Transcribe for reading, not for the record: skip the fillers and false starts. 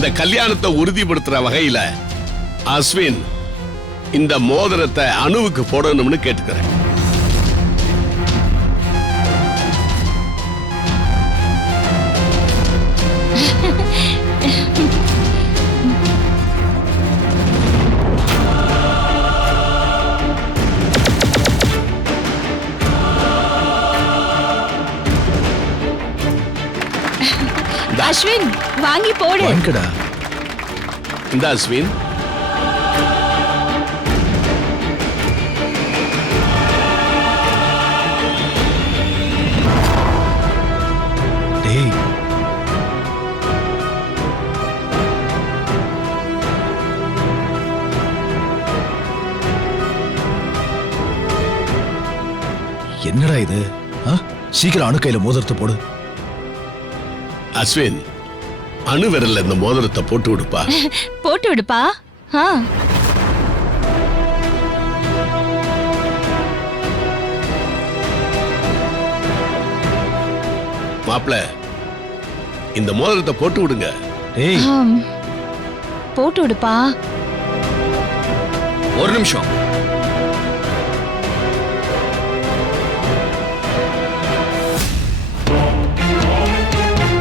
இந்த கல்யாணத்தை உறுதிப்படுத்துற வகையில அஸ்வின் இந்த மோதிரத்தை அணுவுக்கு போடணும்னு கேட்டுக்கிறேன். அஸ்வின் வாங்கி போடு. வாங்கடா. இந்த அஸ்வின் டேய் என்னடா இது? சீக்கிரம் அணு கையில மோதிரத்தை போடு. அஸ்வின் அணு விரல்ல இந்த மோதிரத்தை போட்டு விடுப்பா. போட்டு விடுப்பா. மாப்ள இந்த மோதிரத்தை போட்டு விடுங்க. டேய் போட்டு விடுப்பா. ஒரு நிமிஷம்.